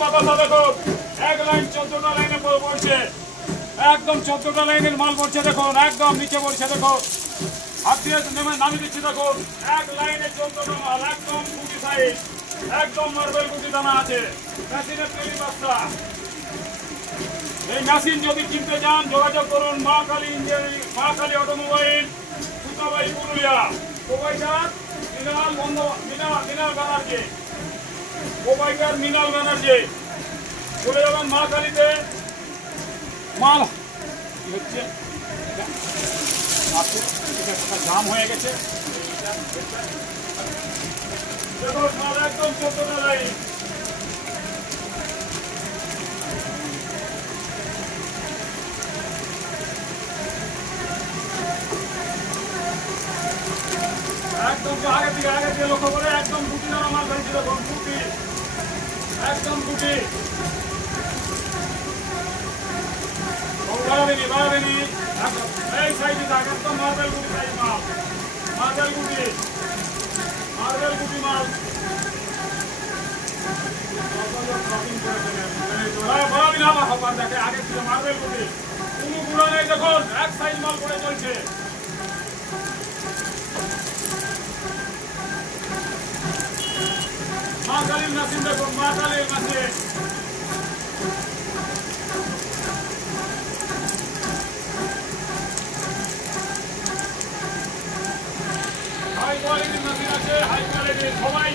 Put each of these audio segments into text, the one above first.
বাতাসা দেখুন, এক লাইন 14টা লাইনে পড়ছে, একদম 14টা লাইনের মাল পড়ছে দেখুন, একদম নিচে পড়ছে দেখুন, হাত দিয়ে নামিয়ে দিচ্ছি দেখুন, এক লাইনে 14টা মাল, একদম গুটি সাইজ, একদম মার্বেল গুটি দানা আছে, মেশিনের তৈরি বাচ্চা। এই মেশিন যদি কিনতে চান যোগাযোগ করুন মা কালী ইঞ্জিনিয়ারিং, মা কালী অটোমোবাইল, সুতাবাড়ি, পুরুলিয়া। প্রোভাইডার মিনাল ব্যানার্জি, প্রোভাইডার মিনাল ব্যানার্জি। চলে যাবেন মা কালীতে। মাল কি হচ্ছে, জাম হয়ে গেছে দেখুন, মাল একদম 14টা লাইন। একদম আগে থেকে লক্ষ্য করে একদম গুটি দানা মাল ফেলছি দেখুন, গুটি, একদম গুটি, বাড়াবেনি এই সাইজে থাক, একদম মার্বেল গুটি সাইজ মাল, মার্বেল গুটি মাল। বাড়াবি না হবার দেখে, আগে ছিল মার্বেল গুটি, কোনো গুঁড়ো নেই দেখুন, এক সাইজ মাল করে চলছে। মা কালীর মেশিন দেখুন, মা কালীর মেশিন, হাই কোয়ালিটির মেশিন আছে, হাই কোয়ালিটির সবাই।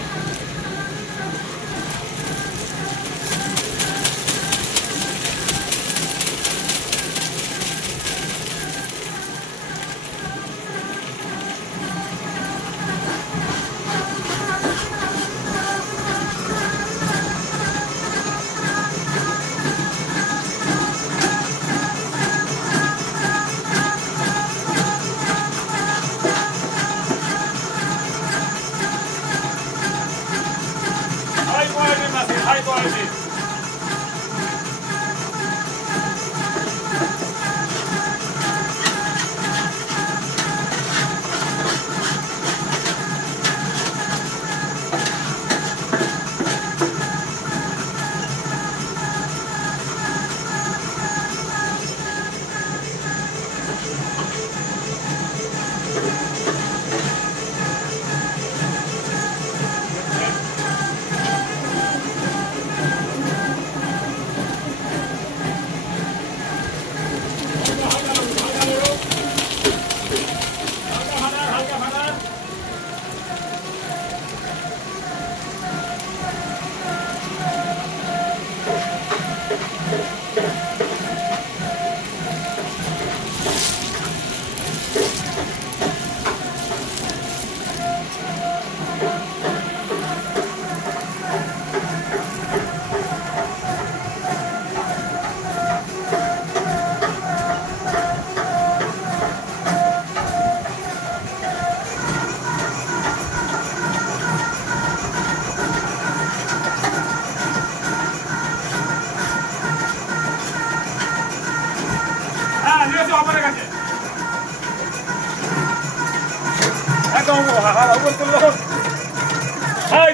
High quality.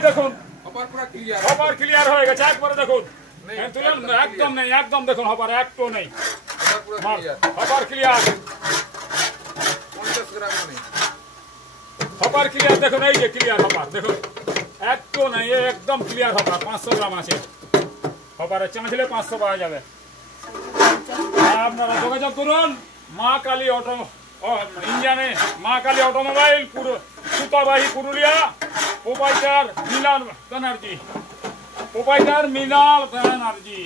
দেখুন হপার ক্লিয়ার হয়ে গেছে একবারে দেখুন, একদম নেই, একদম দেখুন হপার একটু নেই, হপার ক্লিয়ার, হপার ক্লিয়ার দেখুন, এই যে ক্লিয়ার হপার দেখুন, একটু নেই, একদম ক্লিয়ার হপার। 500 গ্রাম আছে হপারে, চাঁচলে 500 পাওয়া যাবে। আপনারা যোগাযোগ করুন মা কালী ইঞ্জিনে, মা কালী অটোমোবাইল, সুতাবাড়ি, পুরুলিয়া। প্রোভাইডার মিনাল ব্যানার্জি, প্রোভাইডার মিনাল ব্যানার্জি।